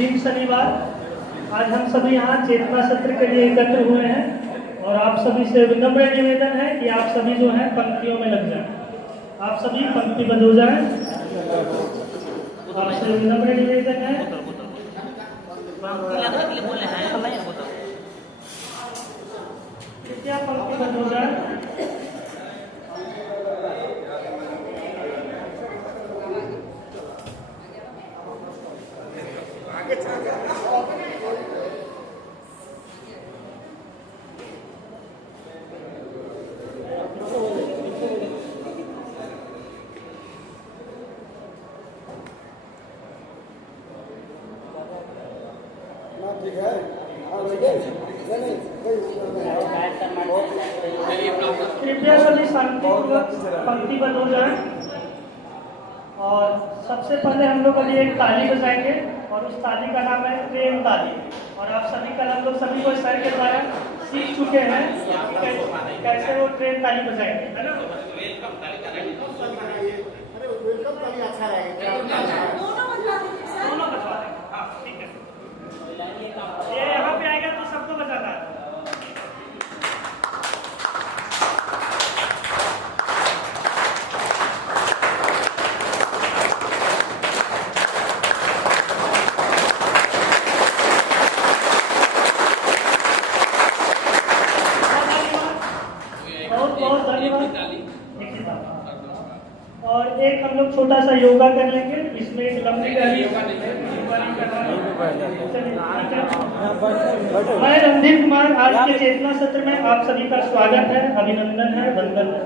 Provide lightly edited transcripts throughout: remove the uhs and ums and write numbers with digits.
दिन शनिवार आज हम सभी यहाँ चेतना सत्र के लिए एकत्र हुए हैं और आप सभी से विनम्र निवेदन है कि आप सभी जो हैं पंक्तियों में लग जाएं। आप सभी पंक्तिबद्ध हो जाएं। आपसे विनम्र निवेदन है कृपया पंक्तिबद्ध हो जाएं। कृपया सभी शांतिपूर्वक पंक्तिबद्ध हो जाएं। और सबसे पहले हम लोग अभी एक ताली बजाएंगे और उस ताली का नाम है प्रेम ताली। और आप सभी कल हम लोग सभी को सर के द्वारा सीख चुके हैं कैसे वो ट्रेन ताली बजाएंगे, है ना? वेलकम ताली अच्छा रहेगा। दोनों बजवा देंगे। हाँ ठीक है, ये यहाँ पे आएगा तो सबको बजाना है। बहुत धन्यवाद। और एक हम लोग छोटा सा योगा कर लेंगे। इसमें एक लंबी मैं रणधीर कुमार आज के चेतना सत्र में आप सभी का स्वागत है, अभिनंदन है, वंदन है।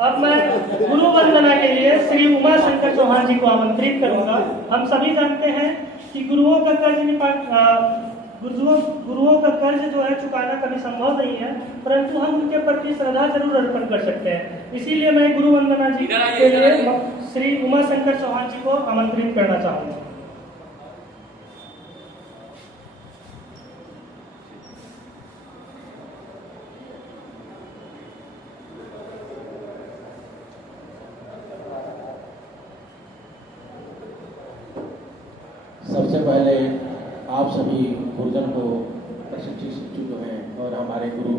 अब मैं गुरु वंदना के लिए श्री उमा शंकर चौहान जी को आमंत्रित करूंगा। हम सभी जानते हैं कि गुरुओं का कर्ज जो है चुकाना कभी संभव नहीं है, परंतु हम उनके प्रति श्रद्धा जरूर अर्पण कर सकते हैं। इसीलिए मैं गुरु वंदना जी के लिए श्री उमा शंकर चौहान जी को आमंत्रित करना चाहूंगा। सबसे पहले आप सभी गुरुजन को प्रशिक्षित शिक्षक जो हैं और हमारे गुरु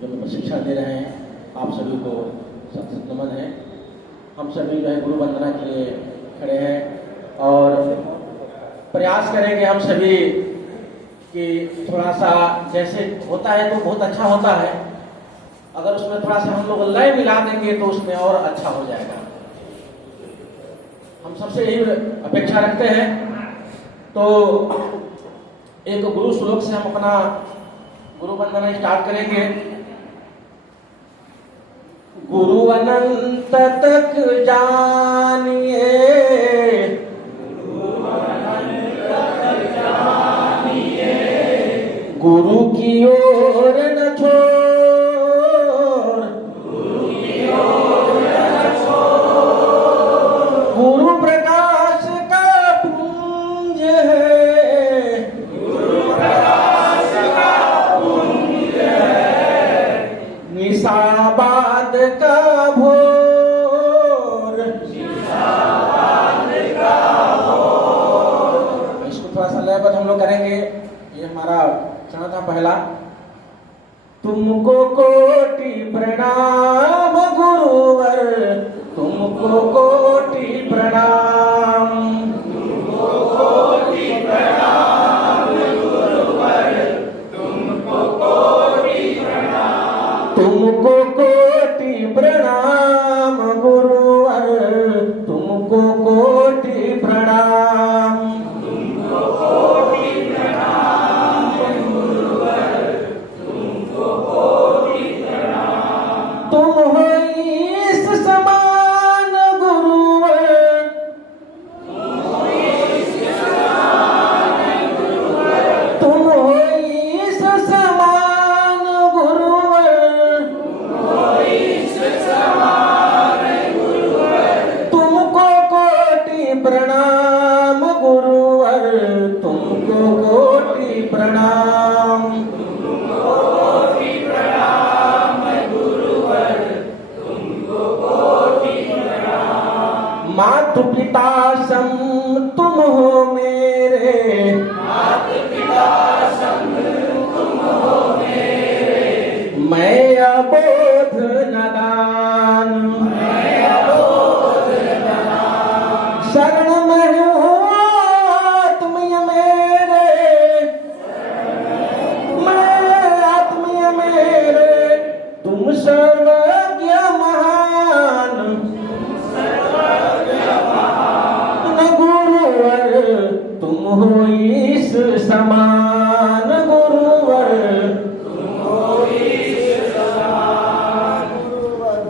जो हमें प्रशिक्षण दे रहे हैं, आप सभी को सत नमन है। हम सभी जो है गुरु वंदना के लिए खड़े हैं और प्रयास करेंगे हम सभी कि थोड़ा सा जैसे होता है तो बहुत अच्छा होता है, अगर उसमें थोड़ा सा हम लोग लय मिला देंगे तो उसमें और अच्छा हो जाएगा। हम सबसे यही अपेक्षा रखते हैं। तो एक गुरु श्लोक से हम अपना गुरु वंदना स्टार्ट करेंगे। गुरु अनंत तक जानिए, गुरु की ओर न छोड़, गुरु प्रकाश का पुंज है, निशाबाद का भोर, इसको थोड़ा सा लयबद्ध हम लोग करेंगे। ये हमारा चरण था पहला। तुमको कोटि प्रणाम गुरुवर, तुमको कोटि प्रणाम, तुमको कोटि प्रणाम गुरुवर, तुमको कोटि प्रणाम, तुमको कोटि प्रणाम गुरुवर, तुमको कोटि प्रणाम, तुमको कोटि प्रणाम गुरुवर, तुमको कोटि प्रणाम। तुम हो इस समान गुरुवर, तुम हो इस समान गुरुवर, तुम हो इस समान गुरुवर, तुम हो इस समान गुरुवर, तुमको कोटि प्रणाम गुरुवर, तुमको कोटि प्रणाम, तुमको कोटि प्रणाम गुरुवर, तुमको कोटि प्रणाम। मातु पिता सम तुम हो मेरे, हो ईश समान गुरुवर,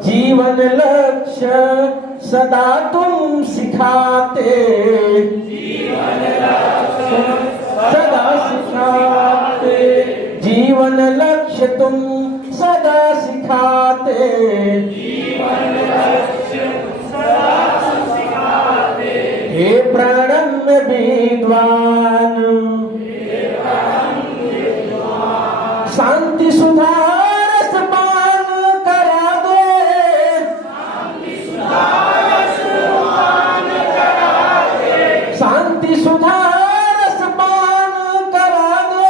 जीवन लक्ष्य सदा तुम सिखाते, सदा सिखाते, जीवन लक्ष्य तुम सदा सिखाते, हे प्रणम्य विद्वान, शांति सुधा रस पान करा दे, शांति सुधा रस पान करा दे,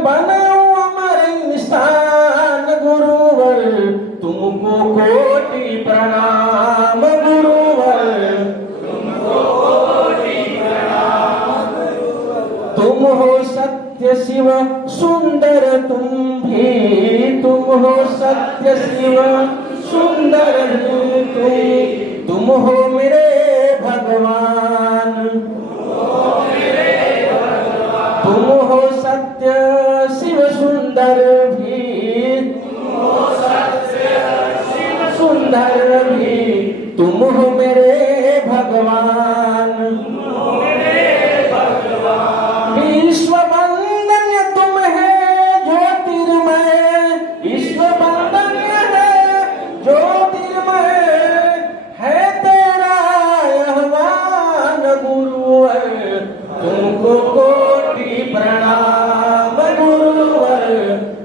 बनो अमर इंसान गुरुवर, तुमको कोटि प्रणाम गुरुवर, तुम हो सत्य शिव सुंदर तुम भी, तुम हो सत्य शिव सुंदर तुम हो मेरे भगवान, तुम हो सत्य शिव सुंदर भी, सुंदर भी, तुम हो मेरे भगवान, विश्व वंदन्य तुम है ज्योतिर्मय, विश्व वंदन्य है ज्योतिर्मय, है तेरा आह्वान गुरुवर, तुमको कोटि प्रणाम गुरुवर,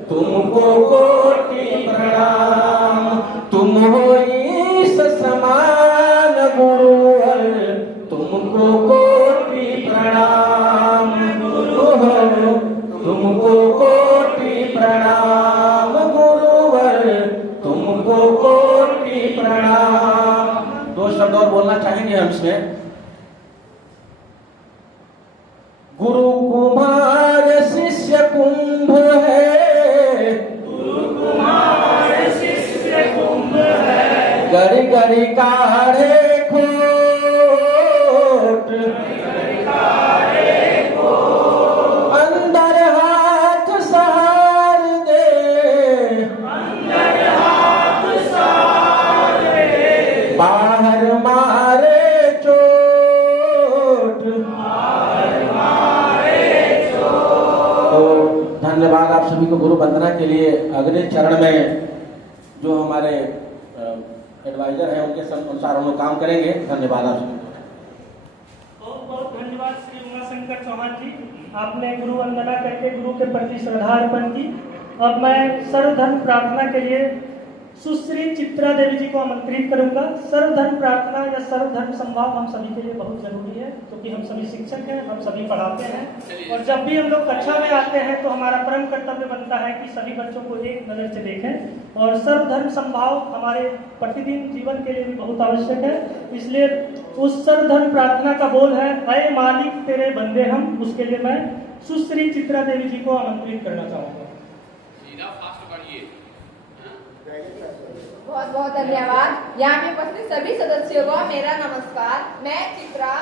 तुमको कोटि प्रणाम, तुम हो ईश समान गुरुवर, तुमको कोटि प्रणाम गुरुवर, तुमको कोटि प्रणाम गुरुवर, तुमको कोटि प्रणाम। दो शब्द और बोलना चाहेंगे हम इसमें। गुरु कुमार शिष्य कुंभ है, गरी गरी काढ़े खोट, अंदर हाथ सार दे, बाहर मारे चोट। तो धन्यवाद आप सभी को गुरु वंदना के लिए। अगले चरण में जो हमारे एडवाइजर हैं उनके अनुसार हम लोग काम करेंगे। धन्यवाद आप सभी। बहुत बहुत धन्यवाद श्री उमाशंकर चौहान जी, आपने गुरु वंदना करके गुरु के प्रति श्रद्धा अर्पण की। अब मैं सर्वधर्म प्रार्थना के लिए सुश्री चित्रा देवी जी को आमंत्रित करूंगा। सर्वधर्म प्रार्थना या सर्वधर्म संवाद हम सभी के लिए बहुत जरूरी है, क्योंकि हम सभी शिक्षक हैं, हम सभी पढ़ाते हैं और जब भी हम लोग कक्षा में आते हैं तो हमारा परम कर्तव्य बनता है कि सभी बच्चों को एक नजर से देखें। और सर्वधर्म संभाव हमारे प्रतिदिन जीवन के लिए भी बहुत आवश्यक है। इसलिए उस सर्वधर्म प्रार्थना का बोल है, ऐ मालिक तेरे बंदे हम। उसके लिए मैं सुश्री चित्रा देवी जी को आमंत्रित करना चाहूँगा। बहुत बहुत धन्यवाद। यहाँ पे उपस्थित सभी सदस्यों को मेरा नमस्कार। मैं चित्रा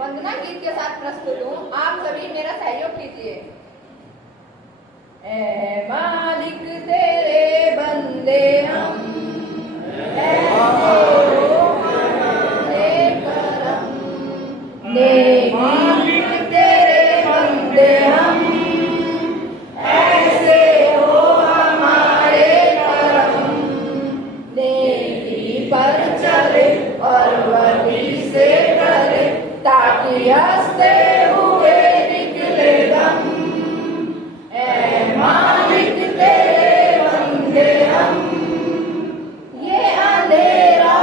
वंदना गीत के साथ प्रस्तुत हूँ। आप सभी मेरा सहयोग कीजिए। ऐ मालिक तेरे बंदे हम, ऐसे हो हमारे करम, मालिक तेरे बंदे हम, ऐसे हो हमारे करम, नेकी पर चले और वही से करे, ताकि हंसते हुए निकले दम। ऐ मालिक तेरे बंदे हम, ये अंधेरा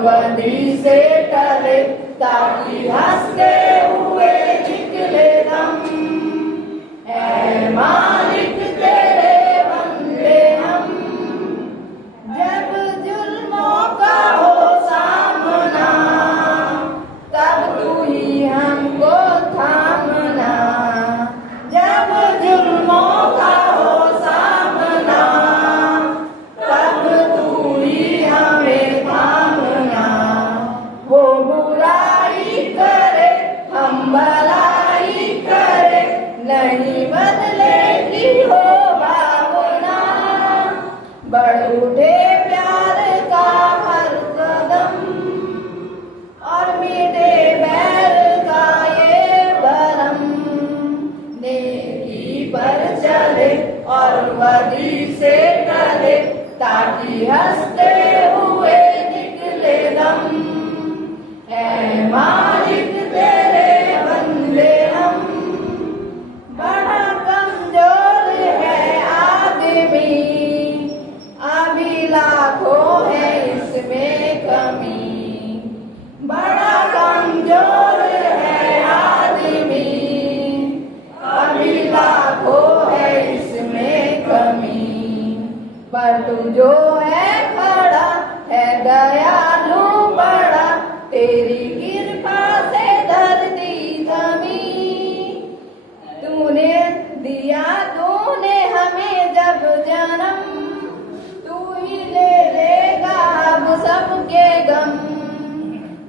वदी से टले ताकि हंसते हुए निकले दम। ऐ मालिक तेरे बंदे हम, जब जुल्मों का हो सामना तब तू ही हमको थामना। जब जुल्मों का हो सामना तब तू ही हमें थामना। वो बुराई करे हम भलाई करे, नहीं बदलेगी हो भावना। बढ़ उठे प्यार का हर कदम और मिटे बैर का ये भरम। नेकी पर चले और वदी से टले ताकि हंसते हुए निकले दम। ऐ मालिक तेरे बंदे हम, बड़ा कमजोर है आदमी, अभी लाखों है इसमें कमी। बड़ा कमजोर है आदमी, अभी लाखों है इसमें कमी। पर तू जो है खड़ा है दयालु बड़ा, तेरी कृपा से धरती जमी। तूने दिया तूने हमें जब जन्म, तू ही ले लेगा अब सबके गम।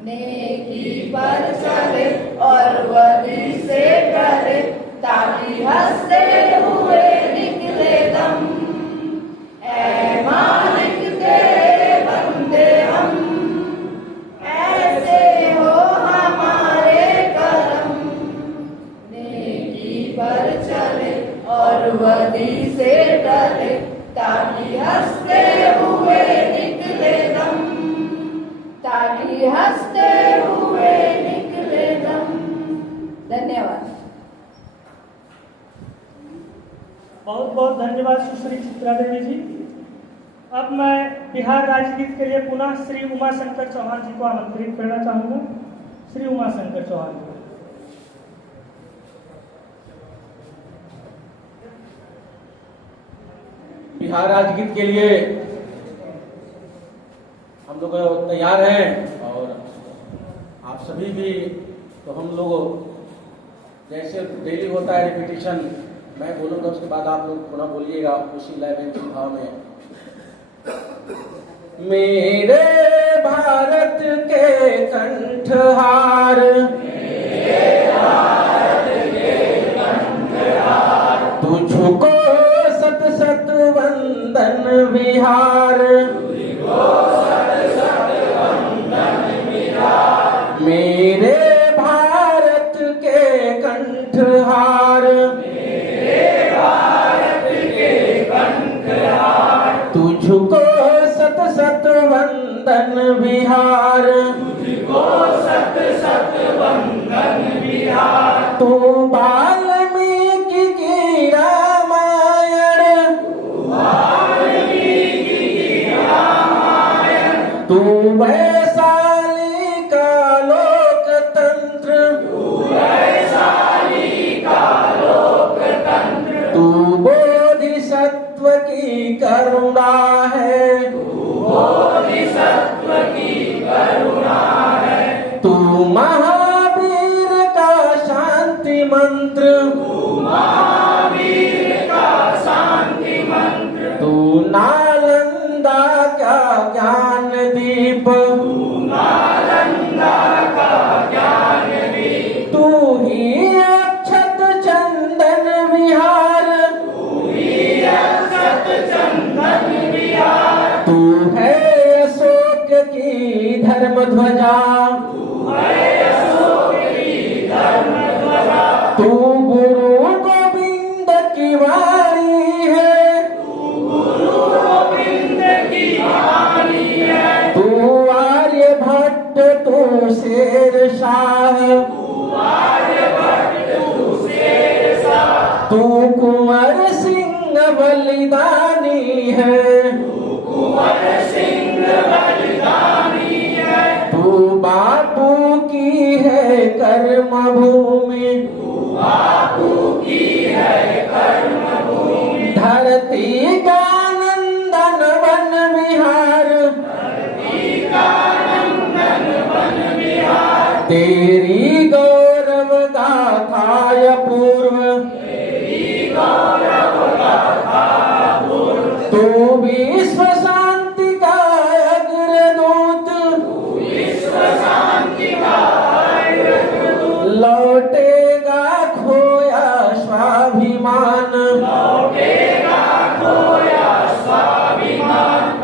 नेकी पर चले और वदी से डरे ताकि हंसते हुए निकले दम। ऐ मालिक तेरे बंदे हम, ऐसे हो हमारे करम। नेकी पर चले और वदी से डरे ताकि हंसते हुए निकले दम। ताकि हंसते हुए निकले दम। धन्यवाद। बहुत बहुत धन्यवाद सुश्री चित्रा देवी जी। अब मैं बिहार राज्य गीत के लिए पुनः श्री उमाशंकर चौहान जी को आमंत्रित करना चाहूँगा। श्री उमाशंकर चौहान जी। बिहार राज्य गीत के लिए हम लोग तैयार हैं और आप सभी भी। तो हम लोग जैसे डेली होता है रिपीटिशन, मैं बोलूँगा उसके बाद आप लोग पुनः बोलिएगा उसी लय में, उसी भाव में। मेरे भारत के कंठहार, तुझको सत सत वंदन विहार। मेरे भारत के कंठहार, तुझको सत सत वंदन विहार। तू वाल्मीकि की रामायण, तू वैशाली का लोकतंत्र, तू बोधिसत्व की करुणा है, तू महावीर का शांति मंत्र, तू नालंदा का ज्ञान दीप, तू ही अक्षत चंदन विहार, तू है अशोक की धर्म ध्वजा, तू गुरु गोविंद की वाणी है, तू आर्यभट्ट तू शेर शाह, तू कुंवर सिंह बलिदानी है, कर्म भूमि, धरती का नंदन वन विहार, तेरी गौरव गाथाय पूर्व, तू विश्व शांति का अग्रदूत, लौटेगा खोया स्वाभिमान,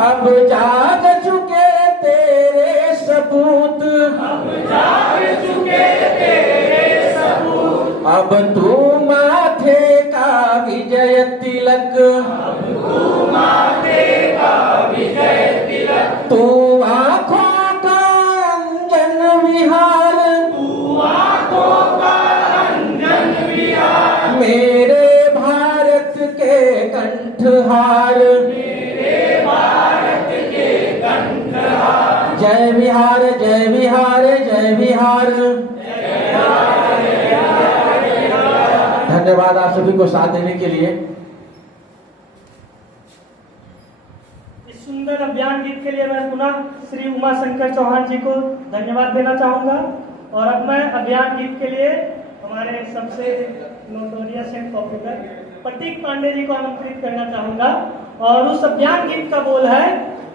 अब जाग चुके तेरे सपूत, अब तू माथे का विजय तिलक, तू आँखों का अंजन विहार, मेरे भारत के कंठहार, जय बिहार जय बिहार जय बिहार। धन्यवाद आप सभी को साथ देने के लिए। इस सुंदर अभियान गीत के लिए मैं पुनः श्री उमा शंकर चौहान जी को धन्यवाद देना चाहूंगा। और अब मैं अभियान गीत के लिए हमारे सबसे नोटोरियस एंड पॉपुलर प्रतीक पांडे जी को आमंत्रित करना चाहूंगा। और उस अभियान गीत का बोल है,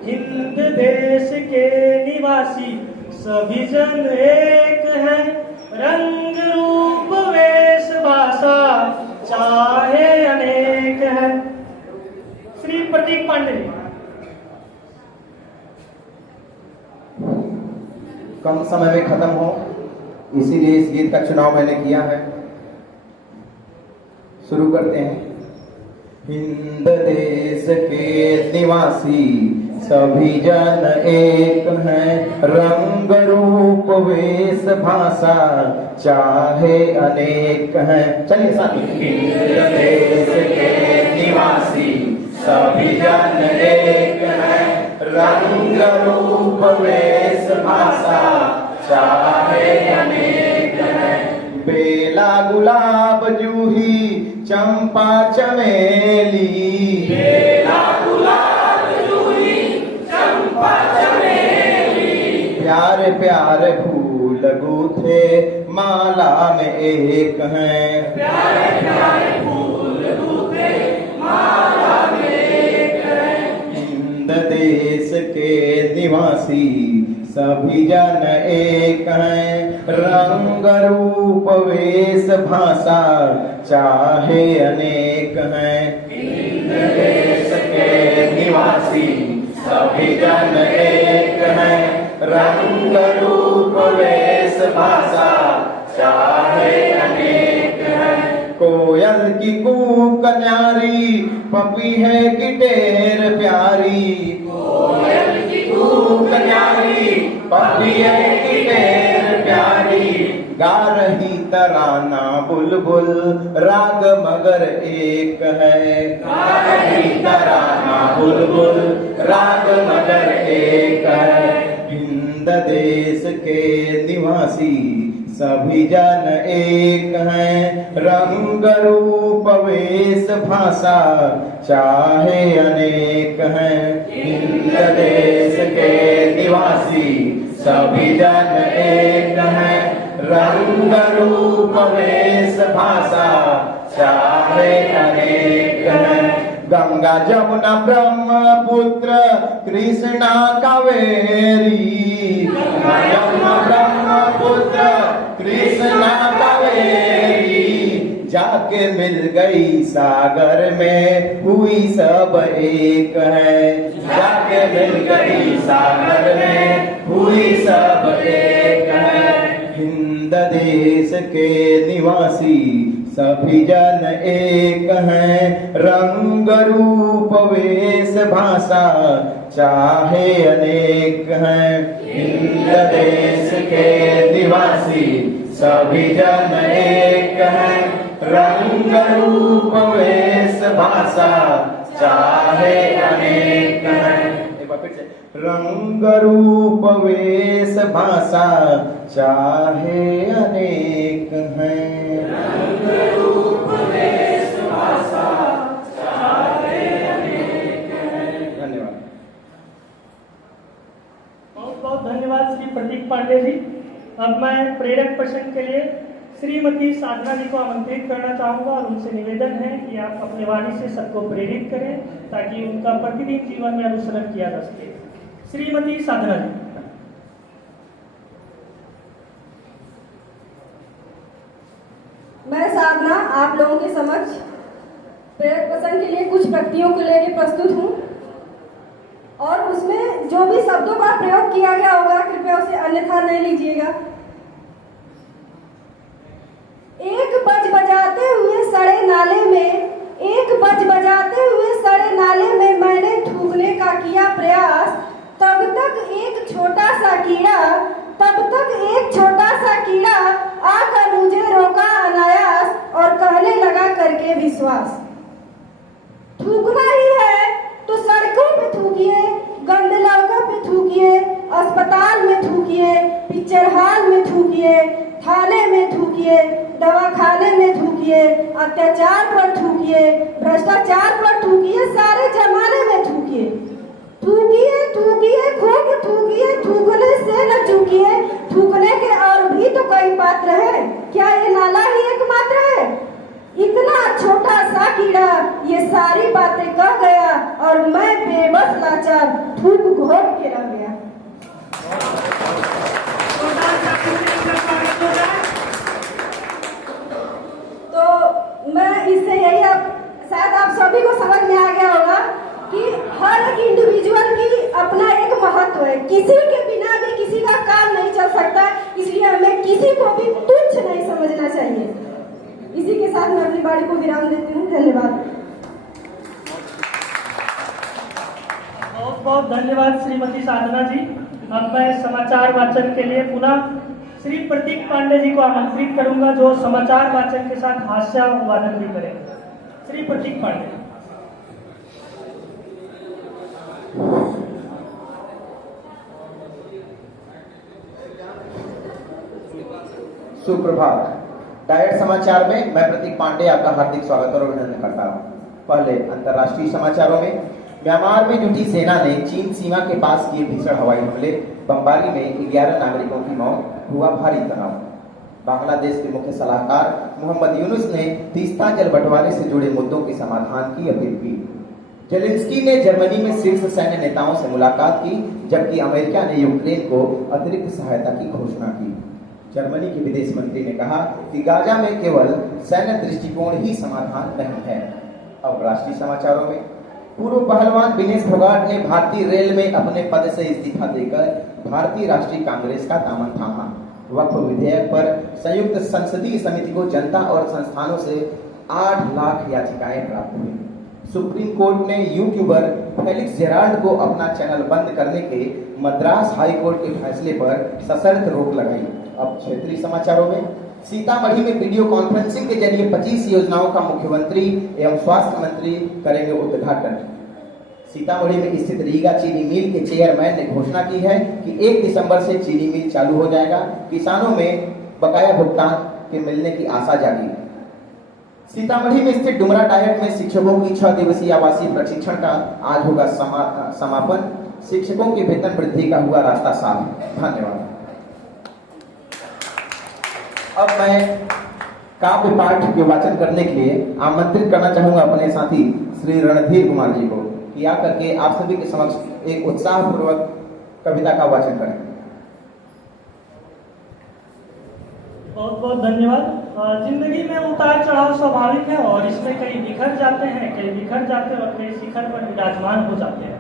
हिंद देश के निवासी सभी जन एक हैं, रंग रूप वेश भाषा चाहे अनेक हैं। श्री प्रतीक पांडे जी। कम समय में खत्म हो, इसीलिए इस गीत का चुनाव मैंने किया है। शुरू करते हैं। हिंद देश के निवासी सभी जन एक हैं, रंग रूप वेश भाषा चाहे अनेक हैं। चलिए साथी। हिंद देश के निवासी सभी जन एक हैं, रंग रूप वेश भाषा चाहे अनेक हैं। बेला गुलाब जूही चंपा चमेली, बेला गुलाब जूही चंपा चमेली, प्यारे प्यारे फूल गूथे माला में एक हैं, प्यारे प्यारे फूल गूथे माला में एक हैं। हिंद देश के निवासी सभी जन एक हैं, रंग रूप वेश भाषा चाहे अनेक हैं। हिंद देश के निवासी सभी जन एक हैं, रंग रूप वेश भाषा चाहे अनेक हैं। कोयल की कूक न्यारी, पपीहे की टेर प्यारी, कोयल की कूक न्यारी, पपीहे की टेर प्यारी, गा रही तराना बुलबुल राग मगर एक है, गा रही तराना बुलबुल राग मगर एक है। हिंद देश के निवासी सभी जन एक हैं, रंग रूप वेश भाषा चाहे अनेक हैं। हिंद देश के निवासी सभी जन एक हैं, रंग रूप वेश भाषा चाहे अनेक हैं। गंगा जमुना ब्रह्मपुत्र कृष्णा कावेरी, गंगा जमुना ब्रह्मपुत्र कृष्णा कावेरी, जाके मिल गई सागर में हुई सब एक है, जाके मिल गई सागर में हुई सब एक है। हिंद देश के निवासी सभी जन एक हैं, रंग रूप वेश भाषा चाहे अनेक हैं। हिंद देश के निवासी सभी जन एक हैं, रंग रूप वेश भाषा चाहे अनेक हैं। रंग रूप वेश भाषा चाहे अनेक हैं। धन्यवाद। बहुत बहुत धन्यवाद श्री प्रतीक पांडे जी। अब मैं प्रेरक प्रसंग के लिए श्रीमती साधना जी को आमंत्रित करना चाहूंगा और उनसे निवेदन है कि आप अपने वाणी से सबको प्रेरित करें ताकि उनका प्रतिदिन जीवन में अनुसरण किया जा सके। श्रीमती साधना जी। मैं साधना आप लोगों के समक्ष प्रेरक प्रसंग के लिए कुछ व्यक्तियों को लेकर प्रस्तुत हूँ और उसमें जो भी शब्दों का प्रयोग किया गया होगा कृपया उसे अन्यथा नहीं लीजिएगा। एक बज बजाते हुए सड़े नाले में, एक बज बजाते हुए सड़े नाले में मैंने थूकने का किया प्रयास, तब तक एक छोटा सा कीड़ा आकर मुझे रोका अनायास और कहने लगा करके विश्वास, थूकना ही है तो सड़कों पे थूकिए, गंदलाओं पे थूकिए, अस्पताल में थूकिए, पिक्चर हॉल में थूकिए, थाने में थूकिए, दवाखाने में थूकिए, अत्याचार पर थूकिए, भ्रष्टाचार पर थूकिए, सारे जमाने में थूकिए। थूकिए थूकिए खूब थूकिए, थूकने से न चूकिए, थूकने के और भी तो कई पात्र है, क्या ये नाला ही एकमात्र है? इतना छोटा सा कीड़ा ये सारी बातें कह गया और मैं बेबस लाचार थूक घोट के रह गया। तो मैं इससे यही शायद आप सभी को समझ में आ गया होगा कि हर एक इंडिविजुअल की अपना एक महत्व है, किसी के बिना भी किसी का काम नहीं चल सकता, इसलिए हमें किसी को भी तुच्छ नहीं समझना चाहिए। इसी के साथ मैं अपनी बारी को विराम देती हूँ। धन्यवाद। बहुत बहुत धन्यवाद श्रीमती साधना जी। अब मैं समाचार वाचन के लिए पुनः श्री प्रतीक पांडे जी को आमंत्रित करूंगा जो समाचार वाचन के साथ हास्य वादन भी करेंगे। श्री प्रतीक पांडे। सुप्रभात। डायरेक्ट समाचार में मैं प्रतीक पांडे आपका हार्दिक स्वागत और अभिनंदन करता हूँ। पहले अंतर्राष्ट्रीय समाचारों में म्यांमार में जुटी सेना ने चीन सीमा के पास किए भीषण हवाई हमले, बमबारी में 11 नागरिकों की मौत, हुआ भारी तनाव। बांग्लादेश के मुख्य सलाहकार मोहम्मद यूनुस ने तीस्ता जल बंटवारे से जुड़े मुद्दों के समाधान की अपील की। जेलेंस्की ने जर्मनी में शीर्ष सैन्य नेताओं से मुलाकात की, जबकि अमेरिका ने यूक्रेन को अतिरिक्त सहायता की घोषणा की। जर्मनी के विदेश मंत्री ने कहा कि गाजा में केवल सैन्य दृष्टिकोण ही समाधान नहीं है। अब राष्ट्रीय समाचारों में पूर्व पहलवान विनेश फोगाट ने भारतीय रेल में अपने पद से इस्तीफा देकर भारतीय राष्ट्रीय कांग्रेस का दामन थामा। वक्फ विधेयक पर संयुक्त संसदीय समिति को जनता और संस्थानों से 8 लाख याचिकाएं प्राप्त हुई। सुप्रीम कोर्ट ने यूट्यूबर फेलिक्स जेराल्ड को अपना चैनल बंद करने के मद्रास हाई कोर्ट के फैसले पर सशर्त रोक लगाई। अब क्षेत्रीय समाचारों में सीतामढ़ी में वीडियो कॉन्फ्रेंसिंग के जरिए 25 योजनाओं का मुख्यमंत्री एवं स्वास्थ्य मंत्री करेंगे उद्घाटन। सीतामढ़ी में स्थित रीगा चीनी मिल के चेयरमैन ने घोषणा की है कि 1 दिसंबर से चीनी मिल चालू हो जाएगा। किसानों में बकाया भुगतान के मिलने की आशा जागी। सीतामढ़ी में स्थित डुमरा डायट में शिक्षकों की 6 दिवसीय आवासीय प्रशिक्षण का आज होगा समापन। शिक्षकों के वेतन वृद्धि का हुआ रास्ता साफ। धन्यवाद। अब मैं काव्य पाठ के वाचन करने के लिए आमंत्रित करना चाहूंगा अपने साथी श्री रणधीर कुमार जी को कि आकर के आप सभी के समक्ष एक उत्साहपूर्वक कविता का वाचन करें। बहुत बहुत धन्यवाद। जिंदगी में उतार चढ़ाव स्वाभाविक है और इसमें कई बिखर जाते हैं, कई बिखर जाते हैं और कई शिखर पर विराजमान हो जाते हैं।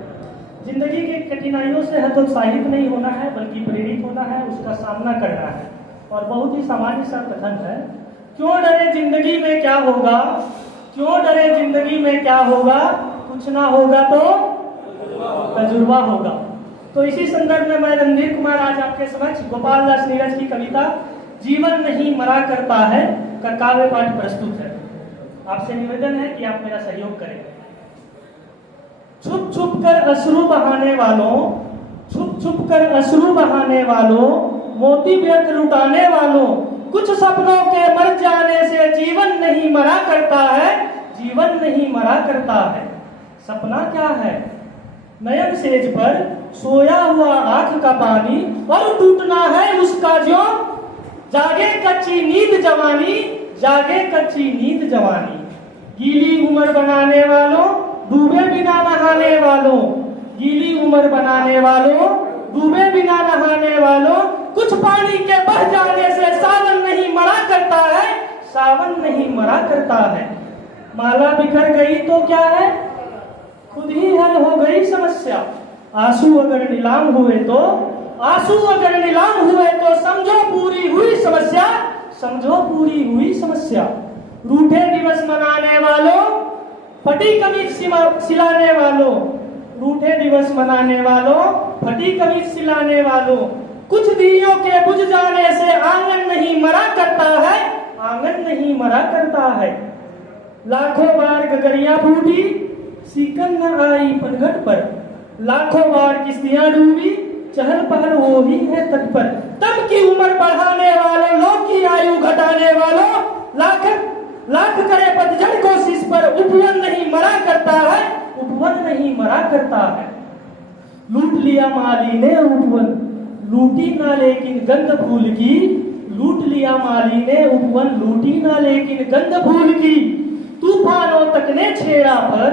जिंदगी की कठिनाइयों से हतोत्साहित नहीं होना है बल्कि प्रेरित होना है, उसका सामना करना है। और बहुत ही सामान्य सा कथन है, क्यों डरे जिंदगी में क्या होगा, क्यों डरे जिंदगी में क्या होगा, कुछ ना होगा तो तजुर्बा होगा। तो इसी संदर्भ में मैं रणधीर कुमार आज आपके समक्ष गोपाल दास नीरज की कविता जीवन नहीं मरा करता है का काव्य पाठ प्रस्तुत है। आपसे निवेदन है कि आप मेरा सहयोग करें। छुप छुप कर अश्रु बहाने वालों, छुप छुप कर अश्रु बहाने वालों, मोती व्यर्थ लुटाने वालों, कुछ सपनों के मर जाने से जीवन नहीं मरा करता है, जीवन नहीं मरा करता है। सपना क्या है? नयन सेज पर सोया हुआ आंख का पानी, और टूटना है उसका जो जागे कच्ची नींद जवानी, जागे कच्ची नींद जवानी। गीली उम्र बनाने वालों, डूबे बिना नहाने वालों, गीली उम्र बनाने वालों, डूबे बिना नहाने वालों, कुछ पानी के बह जाने से सावन नहीं मरा करता है, सावन नहीं मरा करता है। माला बिखर गई तो क्या है? खुद ही हल हो गई समस्या। आंसू अगर नीलाम हुए तो, आंसू अगर नीलाम हुए तो समझो पूरी हुई समस्या, समझो पूरी हुई समस्या। रूठे दिवस मनाने वालों, फटी कमीज सिलाने वालों, रूठे दिवस मनाने वालों, फटी कमीज सिलाने वालों, कुछ दियों के बुझ जाने से आंगन नहीं मरा करता है, आंगन नहीं मरा करता है। लाखों बार गगरिया फूटी, सीकन न आई पनघट पर, लाखों बार किश्तियां डूबी, चहल पहल वो ही है तट पर। तब की उम्र बढ़ाने वालों, लोग की आयु घटाने वालों, लाख लाख करे पतझड़ कोशिश पर, उपवन नहीं मरा करता है, उपवन नहीं मरा करता है। लूट लिया माली ने उपवन, लूटी ना लेकिन गंध फूल की, लूट लिया माली ने उपवन, लूटी ना लेकिन गंध फूल की। तूफानों तक ने छेड़ा पर,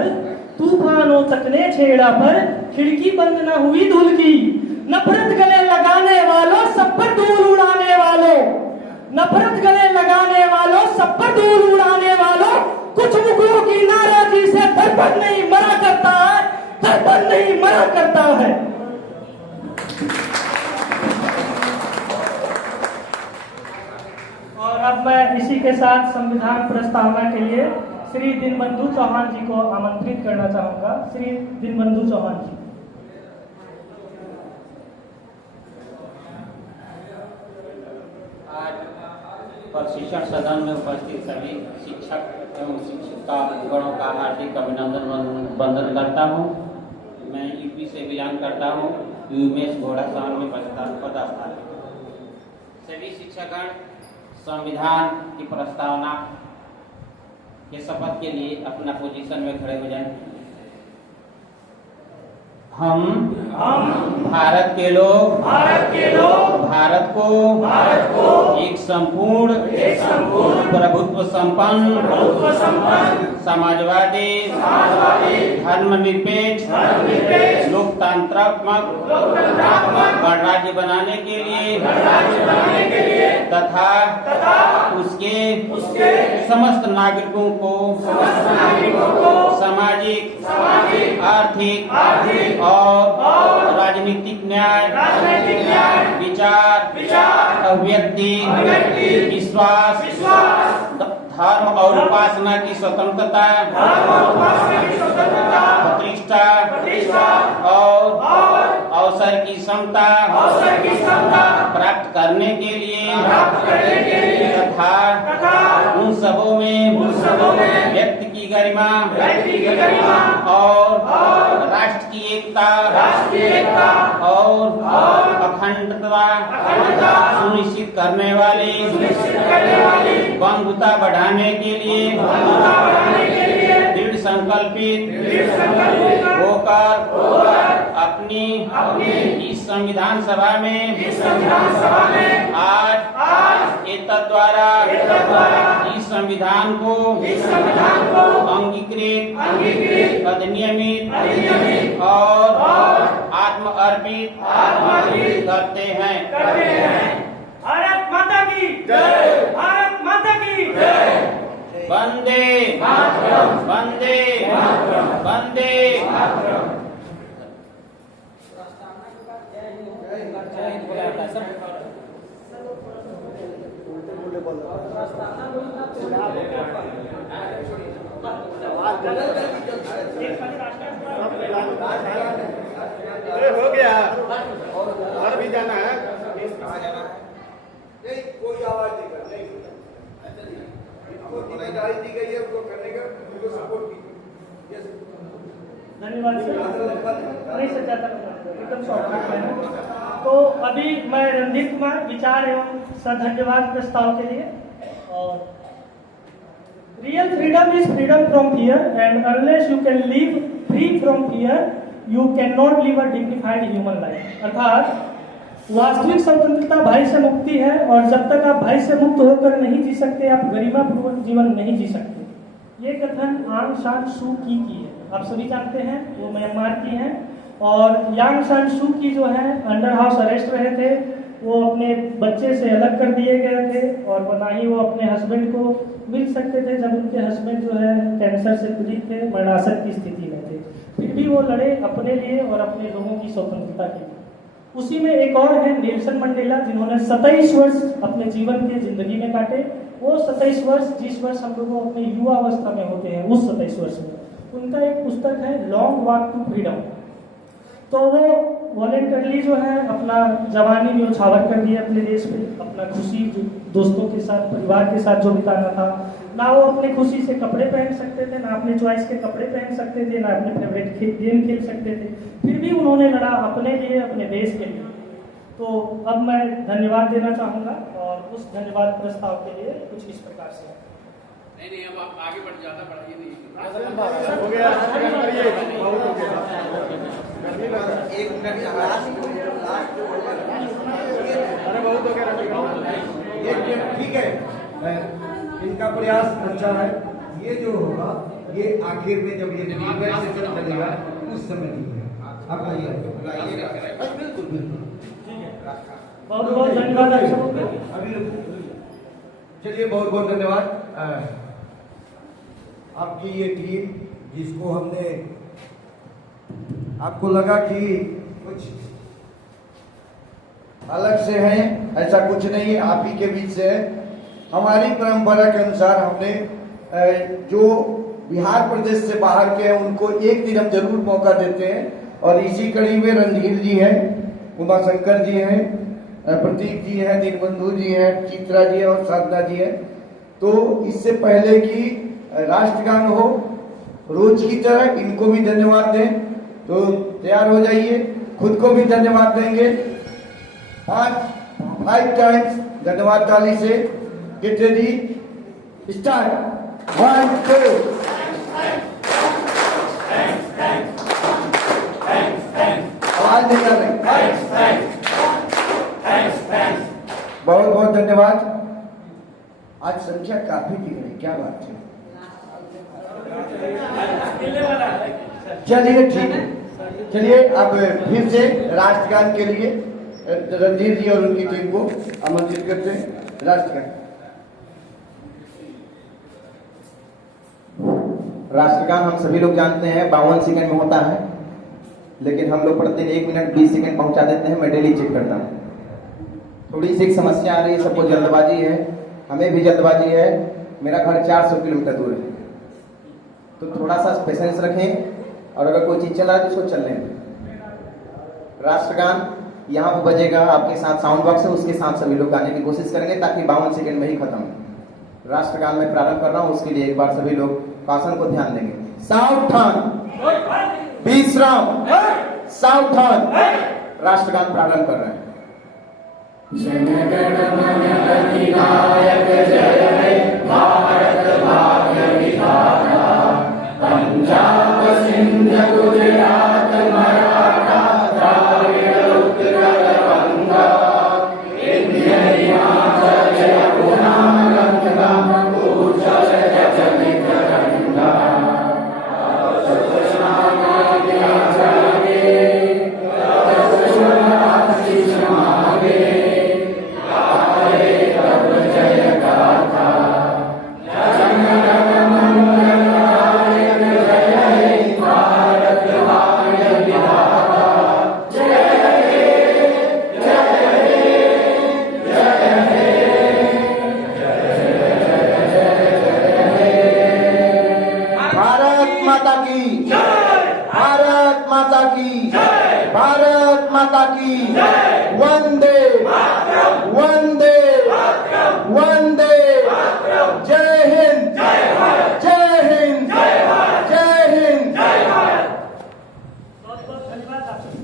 तूफानों तक ने छेड़ा पर, खिड़की बंद न हुई धुल की। नफरत गले लगाने वालों, सब पर धूल उड़ाने वालों, नफरत गले लगाने वालों, सब पर धूल उड़ाने वालों, कुछ मुगलों की नाराजगी से दर्पण नहीं मरा करता है, दर्पण नहीं मरा करता है। और अब मैं इसी के साथ संविधान प्रस्तावना के लिए श्री दीनबंधु चौहान जी को आमंत्रित करना चाहूंगा। श्री दीनबंधु चौहान जी। आज प्रशिक्षण सदन में उपस्थित सभी शिक्षक एवं शिक्षिका गणों का हार्दिक अभिनंदन वंदन करता हूँ। मैं यूपी से बिलोंग करता हूँ। यूमेश घोड़ासाल में पदस्थापित। सभी शिक्षकगण संविधान की प्रस्तावना के शपथ के लिए अपना पोजीशन में खड़े हो जाएं। हम भारत के लोग भारत को एक संपूर्ण प्रभुत्व संपन्न समाजवादी धर्मनिरपेक्ष लोकतंत्रात्मक गणराज्य बनाने के लिए तथा उसके समस्त नागरिकों को सामाजिक आर्थिक और राजनीतिक न्याय विचार अभिव्यक्ति विश्वास धर्म और उपासना की स्वतंत्रता प्रतिष्ठा और अवसर की समता प्राप्त करने के लिए तथा उन सबों में व्यक्ति की गरिमा और राष्ट्र की एकता और अखंडता सुनिश्चित करने वाली बंधुता बढ़ाने के लिए दृढ़ संकल्पित होकर अपनी इस संविधान सभा में आज एतद् द्वारा इस संविधान को अंगीकृत अधिनियमित और आत्म अर्पित करते हैं। भारत माता की जय, भारत माता की जय। वंदे वंदे वंदे। हो गया और भी जाना है। कोई आवाज नहीं जिम्मेदारी दी गई है उसको करने का, उनको सपोर्ट की। धन्यवाद सर। नहीं सर, ज्यादा एकदम शॉर्ट में तो अभी मैं रणधीर कुमार विचार एवं धन्यवाद प्रस्ताव के लिए। और real freedom is freedom from fear and unless you can live free from fear you can not live a dignified human life. अर्थात वास्तविक स्वतंत्रता भय से मुक्ति है, और जब तक आप भय से मुक्त होकर नहीं जी सकते, आप गरिमापूर्ण जीवन नहीं जी सकते। ये कथन आंग सान सू की है, आप सभी जानते हैं, वो म्यांमार की हैं। और यांग सान सू की जो है अंडर हाउस अरेस्ट रहे थे, वो अपने बच्चे से अलग कर दिए गए थे, और ना ही वो अपने हस्बैंड को मिल सकते थे जब उनके हस्बैंड जो है कैंसर से पीड़ित थे, मरणासन्न की स्थिति में थे। फिर भी वो लड़े अपने लिए और अपने लोगों की स्वतंत्रता के लिए। उसी में एक और है नेल्सन मंडेला, जिन्होंने 27 वर्ष अपने जीवन के जिंदगी में काटे। वो 27 वर्ष जिस वर्ष हम लोग अपने युवा अवस्था में होते हैं, उस 27 वर्ष में उनका एक पुस्तक है लॉन्ग वॉक टू फ्रीडम। तो वो वॉलेंटरली जो है अपना जवानी न्यौछावर कर दिया अपने देश में, अपना खुशी दोस्तों के साथ, परिवार के साथ जो बिताना था। ना वो अपने खुशी से कपड़े पहन सकते थे, ना अपने चॉइस के कपड़े पहन सकते थे, ना अपने फेवरेट गेम खेल सकते थे, फिर भी उन्होंने लड़ा अपने लिए, अपने देश के लिए। तो अब मैं धन्यवाद देना चाहूँगा, और उस धन्यवाद प्रस्ताव के लिए कुछ इस प्रकार से। नहीं, अब आप आगे बढ़, ज़्यादा बढ़ाइए नहीं। हो गया, एक मिनट अरे बहुत हो गया, ठीक है, इनका प्रयास अच्छा है। ये जो होगा ये आखिर में जब ये सेशन चलेगा उस समय नहीं है। आप आइए, बिल्कुल बिल्कुल, बहुत बहुत धन्यवाद आप सबको। अभी चलिए, बहुत बहुत धन्यवाद आपकी ये टीम, जिसको हमने, आपको लगा कि कुछ अलग से हैं, ऐसा कुछ नहीं है, आप ही के बीच से है। हमारी परंपरा के अनुसार हमने जो बिहार प्रदेश से बाहर के हैं उनको एक दिन हम जरूर मौका देते हैं, और इसी कड़ी में रणधीर जी हैं, उमाशंकर जी हैं, प्रतीक जी हैं, दीनबंधु जी हैं, चित्रा जी हैं और साधना जी हैं। तो इससे पहले कि राष्ट्रगान हो रोज की तरह इनको भी धन्यवाद दें, तो तैयार हो जाइए, खुद को भी धन्यवाद देंगे। 5 टाइम्स धन्यवाद ताली से। Get ready, start. 1 2 आवाज नहीं आ रही। बहुत बहुत धन्यवाद। आज संख्या काफी दिख रही, क्या बात है। चलिए ठीक है, चलिए अब फिर से राष्ट्रगान के लिए रणधीर जी और उनकी टीम को आमंत्रित करते हैं। राष्ट्रगान। राष्ट्रगान हम सभी लोग जानते हैं 52 सेकंड में होता है, लेकिन हम लोग प्रतिदिन 1 मिनट 20 सेकंड पहुंचा देते हैं। मैं डेली चेक करता हूँ। थोड़ी सी एक समस्या आ रही है, सबको जल्दबाजी है, हमें भी जल्दबाजी है। मेरा घर 400 किलोमीटर दूर है, तो थोड़ा सा पेशेंस रखें, और अगर कोई चीज चला है तो उसको चलने दें। राष्ट्रगान यहाँ पर बजेगा, आपके साथ साउंड बॉक्स है, उसके साथ सभी लोग गाने की कोशिश करेंगे ताकि 52 सेकंड में ही खत्म हो। राष्ट्रगान में प्रारंभ कर रहा हूँ, उसके लिए एक बार सभी लोग आसन को ध्यान देंगे। सावधान, विश्राम, सावधान। राष्ट्रगान प्रारंभ कर रहे हैं। जनगण मन अधिनायक जय हे भारत भाग्य विधाता, पंजाब सिंध गुजरात मराठा द्राविड़ उत्कल गंगा, विंध्य हिमाचल यमुना गंगा, उज्जल जजनि तरंगा, तव स्नानादि जगे, तव शुभ आशीष मांगे, गाए तब जय गाथा, जनगण मंगलदायक जय हे भारत भाग्य विधाता, जय हे जय हे जय हे भारत माता की जय, भारत माता की जय, भारत माता की जय। वंदे वंदे वंदे, जय हिंद, जय हिंद, जय हिंद। बहुत बहुत धन्यवाद आप सबको।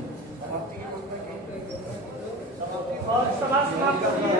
का